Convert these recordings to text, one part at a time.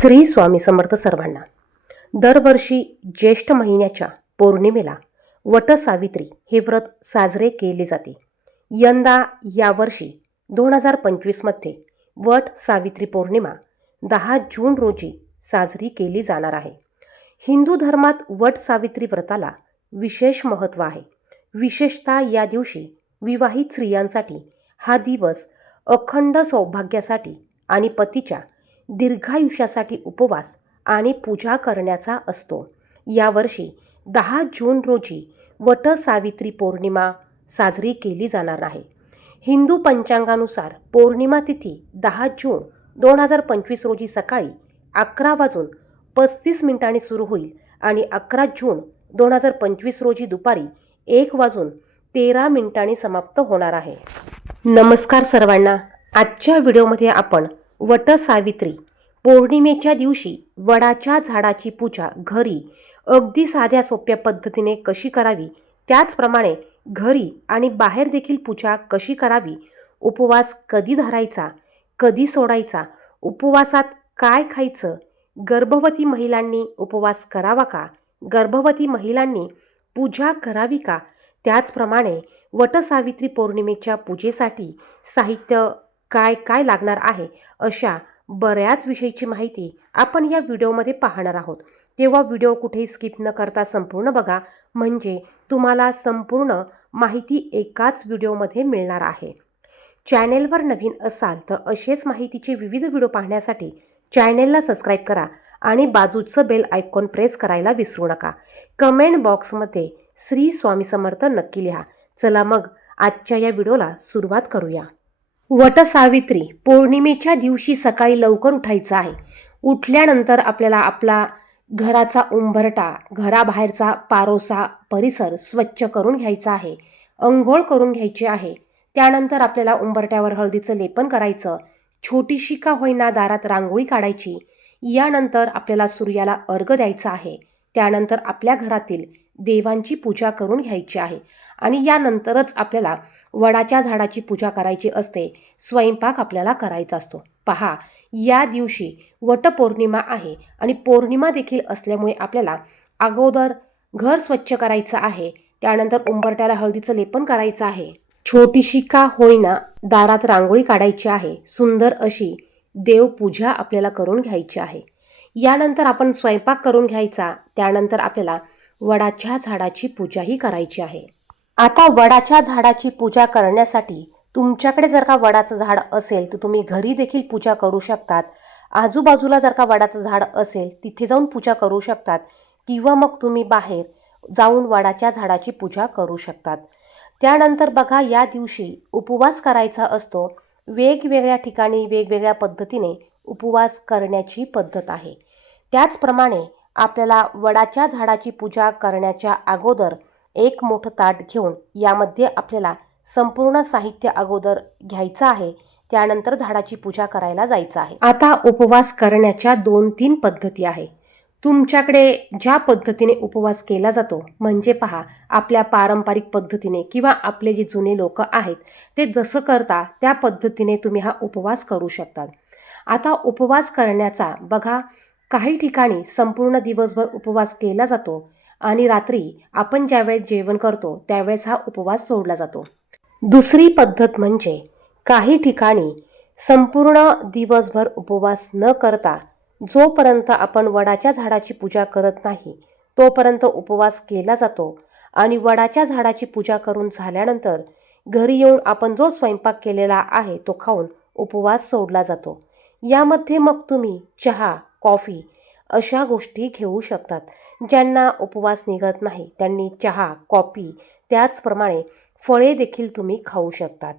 श्री स्वामी समर्थ सर्वांना. दरवर्षी ज्येष्ठ महिन्याच्या पौर्णिमेला वटसावित्री हे व्रत साजरे केले जाते. यंदा यावर्षी दोन हजार पंचवीसमध्ये वट सावित्री पौर्णिमा दहा जून रोजी साजरी केली जाणार आहे. हिंदू धर्मात वट सावित्री व्रताला विशेष महत्त्व आहे. विशेषतः या दिवशी विवाहित स्त्रियांसाठी हा दिवस अखंड सौभाग्यासाठी आणि पतीच्या दीर्घायुष्यासाठी उपवास आणि पूजा करण्याचा असतो. यावर्षी दहा जून रोजी वटसावित्री पौर्णिमा साजरी केली जाणार आहे. हिंदू पंचांगानुसार पौर्णिमा तिथी दहा जून दोन हजार पंचवीस रोजी सकाळी अकरा वाजून पस्तीस मिनिटांनी सुरू होईल आणि अकरा जून दोन हजार पंचवीस रोजी दुपारी एक वाजून तेरा मिनिटांनी समाप्त होणार आहे. नमस्कार सर्वांना. आजच्या व्हिडिओमध्ये आपण वटसावित्री पौर्णिमेच्या दिवशी वडाच्या झाडाची पूजा घरी अगदी साध्या सोप्या पद्धतीने कशी करावी? त्याचप्रमाणे घरी आणि बाहेर देखील पूजा कशी करावी? उपवास कधी धरायचा? कधी सोडायचा? उपवासात काय खायचं? गर्भवती महिलांनी उपवास करावा का? गर्भवती महिलांनी पूजा करावी का? त्याचप्रमाणे वटसावित्री पौर्णिमेच्या पूजेसाठी साहित्य काय काय लागणार आहे अशा बऱ्याच विषयीची माहिती आपण या व्हिडिओमध्ये पाहणार आहोत. तेव्हा व्हिडिओ कुठेही स्किप न करता संपूर्ण बघा. म्हणजे तुम्हाला संपूर्ण माहिती एकाच व्हिडिओमध्ये मिळणार आहे. चॅनेलवर नवीन असाल तर असेच माहितीचे विविध व्हिडिओ पाहण्यासाठी चॅनेलला सबस्क्राईब करा आणि बाजूचं बेल आयकॉन प्रेस करायला विसरू नका. कमेंट बॉक्समध्ये श्री स्वामी समर्थ नक्की लिहा. चला मग आजच्या या व्हिडिओला सुरुवात करूया. वटसावित्री पौर्णिमेच्या दिवशी सकाळी लवकर उठायचं आहे. उठल्यानंतर आपल्याला आपला घराचा उंबरटा घराबाहेरचा पारोसा परिसर स्वच्छ करून घ्यायचा आहे. अंघोळ करून घ्यायची आहे. त्यानंतर आपल्याला उंबरट्यावर हळदीचं लेपन करायचं. छोटीशी का होईना दारात रांगोळी काढायची. यानंतर आपल्याला सूर्याला अर्घ द्यायचा आहे. त्यानंतर आपल्या घरातील देवांची पूजा करून घ्यायची आहे. आणि यानंतरच आपल्याला वडाच्या झाडाची पूजा करायची असते स्वयंपाक आपल्याला करायचा असतो. पहा या दिवशी वटपौर्णिमा आहे आणि पौर्णिमा देखील असल्यामुळे आपल्याला अगोदर घर स्वच्छ करायचं आहे त्यानंतर उंबरट्याला हळदीचं लेपन करायचं आहे. छोटीशी का होईना दारात रांगोळी काढायची आहे सुंदर अशी देवपूजा आपल्याला करून घ्यायची आहे. यानंतर आपण स्वयंपाक करून घ्यायचा त्यानंतर आपल्याला वडाच्या झाडाची पूजाही करायची आहे. आता वडाच्या झाडाची पूजा करण्यासाठी तुमच्याकडे जर का वडाचं झाड असेल तर तुम्ही घरी देखील पूजा करू शकतात. आजूबाजूला जर का वडाचं झाड असेल तिथे जाऊन पूजा करू शकतात किंवा मग तुम्ही बाहेर जाऊन वडाच्या झाडाची पूजा करू शकतात. त्यानंतर बघा या दिवशी उपवास करायचा असतो. वेगवेगळ्या ठिकाणी वेगवेगळ्या पद्धतीने उपवास करण्याची पद्धत आहे. त्याचप्रमाणे आपल्याला वडाच्या झाडाची पूजा करण्याच्या अगोदर एक मोठं ताट घेऊन यामध्ये आपल्याला संपूर्ण साहित्य अगोदर घ्यायचं आहे. त्यानंतर झाडाची पूजा करायला जायचं आहे. आता उपवास करण्याच्या दोन तीन पद्धती आहे. तुमच्याकडे ज्या पद्धतीने उपवास केला जातो म्हणजे पहा आपल्या पारंपरिक पद्धतीने किंवा आपले जे जुने लोक आहेत ते जसं करता त्या पद्धतीने तुम्ही हा उपवास करू शकतात आता उपवास करण्याचा बघा काही ठिकाणी संपूर्ण दिवसभर उपवास केला जातो आणि रात्री आपण ज्यावेळेस जेवण करतो त्यावेळेस हा उपवास सोडला जातो. दुसरी पद्धत म्हणजे काही ठिकाणी संपूर्ण दिवसभर उपवास न करता जोपर्यंत आपण वडाच्या झाडाची पूजा करत नाही तोपर्यंत उपवास केला जातो आणि वडाच्या झाडाची पूजा करून झाल्यानंतर घरी येऊन आपण जो स्वयंपाक केलेला आहे तो खाऊन उपवास सोडला जातो. यामध्ये मग तुम्ही चहा कॉफी अशा गोष्टी घेऊ शकतात. ज्यांना उपवास निघत नाही त्यांनी चहा कॉफी त्याचप्रमाणे फळे देखील तुम्ही खाऊ शकतात.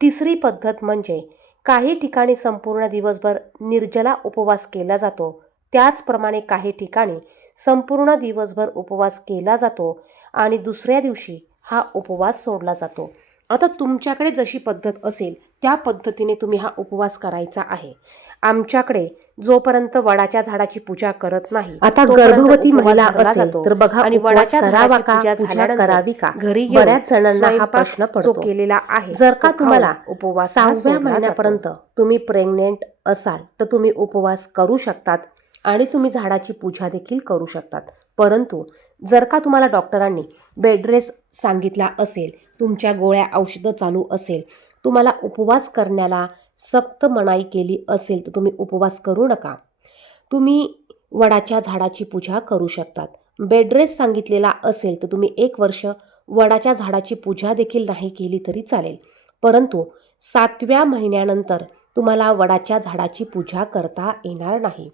तिसरी पद्धत म्हणजे काही ठिकाणी संपूर्ण दिवसभर निर्जला उपवास केला जातो. त्याचप्रमाणे काही ठिकाणी संपूर्ण दिवसभर उपवास केला जातो आणि दुसऱ्या दिवशी हा उपवास सोडला जातो. आता तुमच्याकडे जशी पद्धत असेल त्या पद्धतीने तुम्ही हा उपवास करायचा आहे आमच्याकडे जोपर्यंत वडाच्या झाडाची पूजा करत नाही आता गर्भवती महिला असेल. तर बघा आणि उपवास वडाच्या करावा का, पूजा करावी का? घरी बऱ्याच जणांना हा प्रश्न पडतो. केलेला आहे जर का तुम्हाला उपवास सहाव्या. महिन्यापर्यंत तुम्ही प्रेग्नेंट असाल तर तुम्ही उपवास करू शकतात आणि तुम्ही झाडाची पूजा देखील करू शकतात परंतु जर का तुम्हाला डॉक्टरांनी बेडरेस सांगितला असेल तुमच्या गोळ्या औषधं चालू असेल तुम्हाला उपवास करण्याला सक्त मनाई केली असेल तर तुम्ही उपवास करू नका. तुम्ही वडाच्या झाडाची पूजा करू शकतात. बेडरेस सांगितलेला असेल तर तुम्ही एक वर्ष वडाच्या झाडाची पूजा देखील नाही केली तरी चालेल. परंतु सातव्या महिन्यानंतर तुम्हाला वडाच्या झाडाची पूजा करता येणार नाही.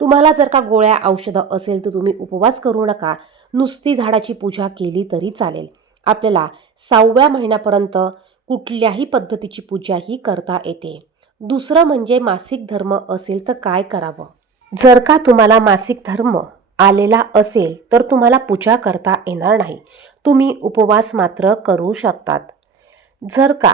तुम्हाला जर का गोळ्या औषधं असेल तर तुम्ही उपवास करू नका. नुसती झाडाची पूजा केली तरी चालेल. आपल्याला सहाव्या महिन्यापर्यंत कुठल्याही पद्धतीची पूजा ही करता येते. दुसरं म्हणजे मासिक धर्म असेल तर काय करावं? जर का तुम्हाला मासिक धर्म आलेला असेल तर तुम्हाला पूजा करता येणार नाही. तुम्ही उपवास मात्र करू शकतात. जर का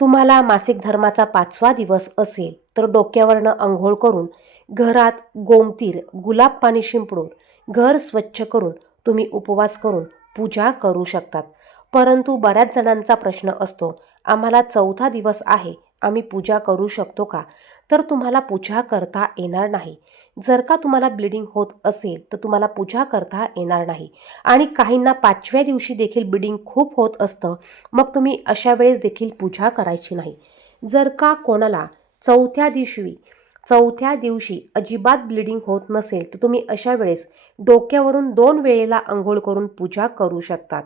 तुम्हाला मासिक धर्माचा पाचवा दिवस असेल तर डोक्यावरनं अंघोळ करून घरात गोमतीर गुलाब पाणी शिंपडून घर स्वच्छ करून तुम्ही उपवास करून पूजा करू शकतात. परंतु बऱ्याच जणांचा प्रश्न असतो आम्हाला चौथा दिवस आहे आम्ही पूजा करू शकतो का? तर तुम्हाला पूजा करता येणार नाही. जर का तुम्हाला ब्लिडिंग होत असेल तर तुम्हाला पूजा करता येणार नाही. आणि काहींना पाचव्या दिवशी देखील ब्लिडिंग खूप होत असतं मग तुम्ही अशा वेळेस देखील पूजा करायची नाही. जर का कोणाला चौथ्या दिवशी चौथ्या दिवशी अजिबात ब्लिडिंग होत नसेल तर तुम्ही अशा वेळेस डोक्यावरून दोन वेळेला आंघोळ करून पूजा करू शकतात.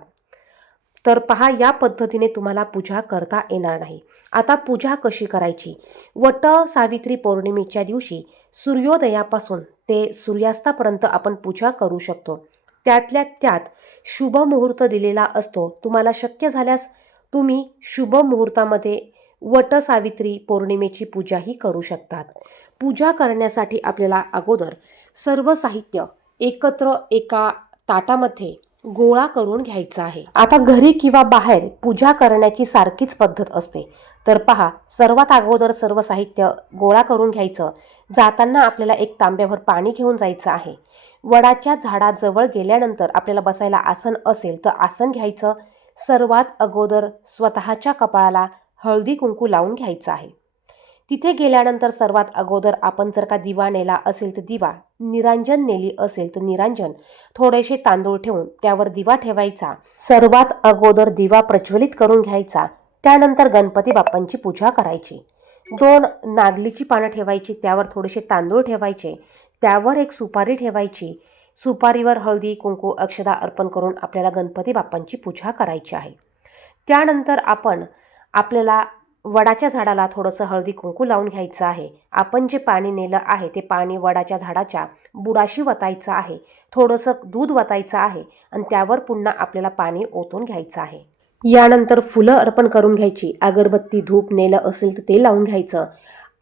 तर पहा या पद्धतीने तुम्हाला पूजा करता येणार नाही. आता पूजा कशी करायची? वट सावित्री पौर्णिमेच्या दिवशी सूर्योदयापासून ते सूर्यास्तापर्यंत आपण पूजा करू शकतो. त्यातल्या त्यात शुभ मुहूर्त दिलेला असतो. तुम्हाला शक्य झाल्यास तुम्ही शुभ मुहूर्तामध्ये वटसावित्री पौर्णिमेची पूजाही करू शकतात. पूजा करण्यासाठी आपल्याला अगोदर सर्व साहित्य एकत्र एका ताटामध्ये गोळा करून घ्यायचा आहे. आता घरी किंवा बाहेर पूजा करण्याची सारखीच पद्धत असते. तर पहा सर्वात अगोदर सर्व साहित्य गोळा करून घ्यायचं. जाताना आपल्याला एक तांब्याभर पाणी घेऊन जायचं आहे. वडाच्या झाडाजवळ गेल्यानंतर आपल्याला बसायला आसन असेल तर आसन घ्यायचं. सर्वात अगोदर स्वतःच्या कपाळाला हळदी कुंकू लावून घ्यायचं आहे. तिथे गेल्यानंतर सर्वात अगोदर आपण जर का दिवा नेला असेल तर दिवा निरांजन नेली असेल तर निरांजन. थोडेसे तांदूळ ठेवून त्यावर दिवा ठेवायचा. सर्वात अगोदर दिवा प्रज्वलित करून घ्यायचा. त्यानंतर गणपती बाप्पांची पूजा करायची. दोन नागलीची पानं ठेवायची त्यावर थोडेसे तांदूळ ठेवायचे. त्यावर एक सुपारी ठेवायची. सुपारीवर हळदी कुंकू अक्षदा अर्पण करून आपल्याला गणपती बाप्पांची पूजा करायची आहे. त्यानंतर आपण आपल्याला वडाच्या झाडाला थोडंसं हळदी कुंकू लावून घ्यायचं आहे. आपण जे पाणी नेलं आहे ते पाणी वडाच्या झाडाच्या बुडाशी वतायचं आहे. थोडंसं दूध वतायचं आहे आणि त्यावर पुन्हा आपल्याला पाणी ओतून घ्यायचं आहे. यानंतर फुलं अर्पण करून घ्यायची. अगरबत्ती धूप नेलं असेल तर ते लावून घ्यायचं.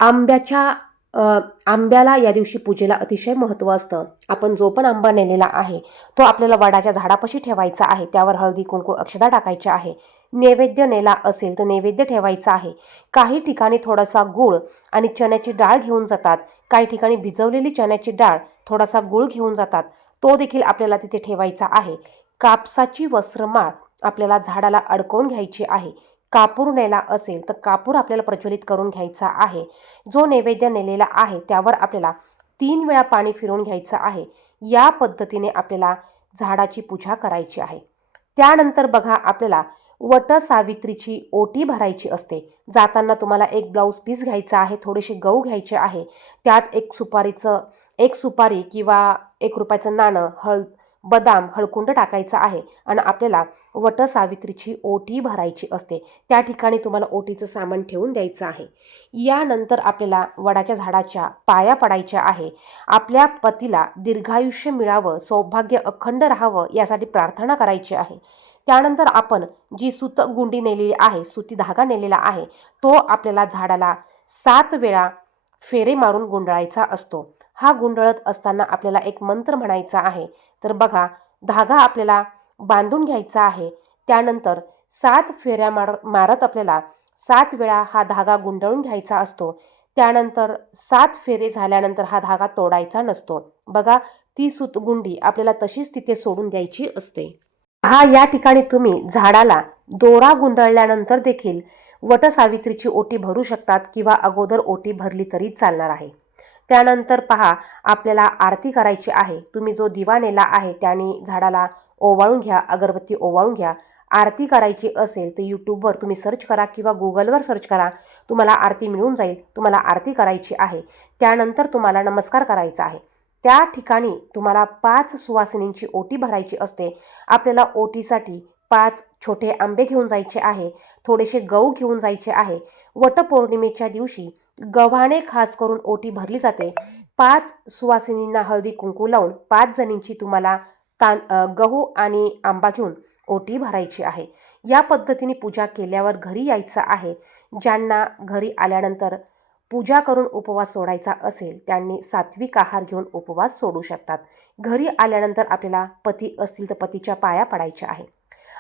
आंब्याच्या आंब्याला या दिवशी पूजेला अतिशय महत्त्व असतं. आपण जो पण आंबा नेलेला आहे तो आपल्याला वडाच्या झाडापाशी ठेवायचा आहे. त्यावर हळदी कुंकू अक्षदा टाकायचे आहे. नैवेद्य नेला असेल तर नैवेद्य ठेवायचा आहे. काही ठिकाणी थोडासा गूळ आणि चण्याची डाळ घेऊन जातात. काही ठिकाणी भिजवलेली चण्याची डाळ थोडासा गूळ घेऊन जातात. तो देखील आपल्याला तिथे ठेवायचा आहे. कापसाची वस्त्रमाळ आपल्याला झाडाला अडकवून घ्यायची आहे. कापूर नेला असेल तर कापूर आपल्याला प्रज्वलित करून घ्यायचा आहे. जो नैवेद्य नेलेला आहे त्यावर आपल्याला तीन वेळा पाणी फिरवून घ्यायचं आहे. या पद्धतीने आपल्याला झाडाची पूजा करायची आहे. त्यानंतर बघा आपल्याला वट सावित्रीची ओटी भरायची असते. जाताना तुम्हाला एक ब्लाऊज पीस घ्यायचा आहे थोडेसे गहू घ्यायचे आहे. त्यात एक सुपारीचं एक सुपारी किंवा एक रुपयाचं नाणं हळद बदाम हळकुंड टाकायचं आहे आणि आपल्याला वट सावित्रीची ओटी भरायची असते. त्या ठिकाणी तुम्हाला ओटीचं सामान ठेवून द्यायचं आहे. यानंतर आपल्याला वडाच्या झाडाच्या पाया पडायच्या आहे. आपल्या पतीला दीर्घायुष्य मिळावं सौभाग्य अखंड राहावं यासाठी प्रार्थना करायची आहे. त्यानंतर आपण जी सुत गुंडी नेलेली आहे सुती धागा नेलेला आहे तो आपल्याला झाडाला सात वेळा फेरे मारून गुंडळायचा असतो. हा गुंडळत असताना आपल्याला एक मंत्र म्हणायचा आहे. तर बघा धागा आपल्याला बांधून घ्यायचा आहे. त्यानंतर सात फेऱ्या मार मारत आपल्याला सात वेळा हा धागा गुंडळून घ्यायचा असतो. त्यानंतर सात फेरे झाल्यानंतर हा धागा तोडायचा नसतो. बघा ती सुतगुंडी आपल्याला तशीच तिथे सोडून द्यायची असते. हा या ठिकाणी तुम्ही झाडाला दोरा गुंडळल्यानंतर देखील वटसावित्रीची ओटी भरू शकतात किंवा अगोदर ओटी भरली तरी चालणार आहे. त्यानंतर पहा आपल्याला आरती करायची आहे. तुम्ही जो दिवा नेला आहे त्याने झाडाला ओवाळून घ्या अगरबत्ती ओवाळून घ्या. आरती करायची असेल तर यूट्यूबवर तुम्ही सर्च करा किंवा गुगलवर सर्च करा. तुम्हाला आरती मिळून जाईल. तुम्हाला आरती करायची आहे. त्यानंतर तुम्हाला नमस्कार करायचा आहे. त्या ठिकाणी तुम्हाला पाच सुवासिनींची ओटी भरायची असते. आपल्याला ओटीसाठी पाच छोटे आंबे घेऊन जायचे आहे. थोडेसे गहू घेऊन जायचे आहे. वटपौर्णिमेच्या दिवशी गव्हाणे खास करून ओटी भरली जाते. पाच सुवासिनींना हळदी कुंकू लावून पाच जणींची तुम्हाला तान गहू आणि आंबा घेऊन ओटी भरायची आहे. या पद्धतीने पूजा केल्यावर घरी यायचं आहे. ज्यांना घरी आल्यानंतर पूजा करून उपवास सोडायचा असेल त्यांनी सात्विक आहार घेऊन उपवास सोडू शकतात. घरी आल्यानंतर आपल्याला पती असतील तर पतीच्या पाया पडायच्या आहे.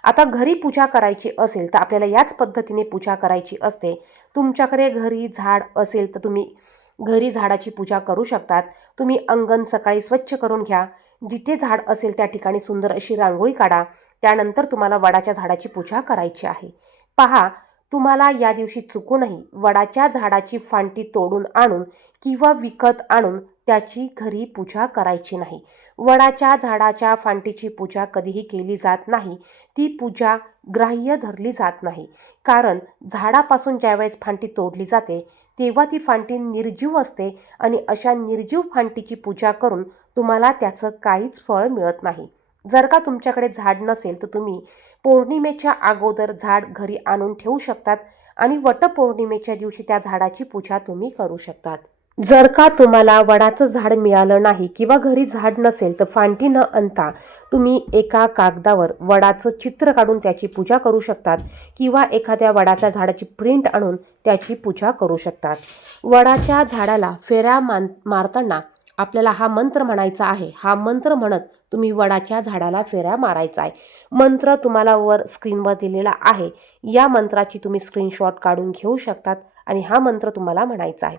आता घरी पूजा करायची असेल तर आपल्याला याच पद्धतीने पूजा करायची असते. तुमच्याकडे घरी झाड असेल तर तुम्ही घरी झाडाची पूजा करू शकतात. तुम्ही अंगण सकाळी स्वच्छ करून घ्या. जिथे झाड असेल त्या ठिकाणी सुंदर अशी रांगोळी काढा. त्यानंतर तुम्हाला वडाच्या झाडाची पूजा करायची आहे. पहा तुम्हाला या दिवशी चुकूनही वडाच्या झाडाची फांटी तोडून आणून किंवा विकत आणून त्याची घरी पूजा करायची नाही. वडाच्या झाडाच्या फांटीची पूजा कधीही केली जात नाही. ती पूजा ग्राह्य धरली जात नाही. कारण झाडापासून ज्यावेळेस फांटी तोडली जाते तेव्हा ती फांटी निर्जीव असते आणि अशा निर्जीव फांटीची पूजा करून तुम्हाला त्याचं काहीच फळ मिळत नाही. जर का तुमच्याकडे झाड नसेल तर तुम्ही पौर्णिमेच्या अगोदर झाड घरी आणून ठेवू शकतात आणि वटपौर्णिमेच्या दिवशी त्या झाडाची पूजा तुम्ही करू शकतात. जर का तुम्हाला वडाचं झाड मिळालं नाही किंवा घरी झाड नसेल तर फांटी न आणता तुम्ही एका कागदावर वडाचं चित्र काढून त्याची पूजा करू शकतात किंवा एखाद्या वडाच्या झाडाची प्रिंट आणून त्याची पूजा करू शकतात. वडाच्या झाडाला फेऱ्या मान मारताना आपल्याला हा मंत्र म्हणायचा आहे. हा मंत्र म्हणत तुम्ही वडाच्या झाडाला फेऱ्या मारायचा आहे मंत्र तुम्हाला वर स्क्रीनवर दिलेला आहे. या मंत्राची तुम्ही स्क्रीनशॉट काढून घेऊ शकतात. आणि हा मंत्र तुम्हाला म्हणायचा आहे.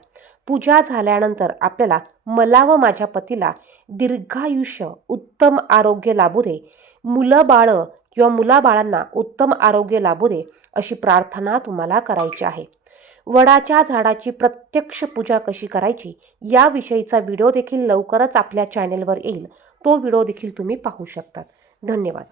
पूजा झाल्यानंतर आपल्याला मला व माझ्या पतीला दीर्घायुष्य उत्तम आरोग्य लाभू दे. मुलं बाळं किंवा मुलाबाळांना उत्तम आरोग्य लाभू दे अशी प्रार्थना तुम्हाला करायची आहे. वडाच्या झाडाची प्रत्यक्ष पूजा कशी करायची याविषयीचा व्हिडिओ देखील लवकरच आपल्या चॅनेलवर येईल. तो व्हिडिओ देखील तुम्ही पाहू शकतात. धन्यवाद.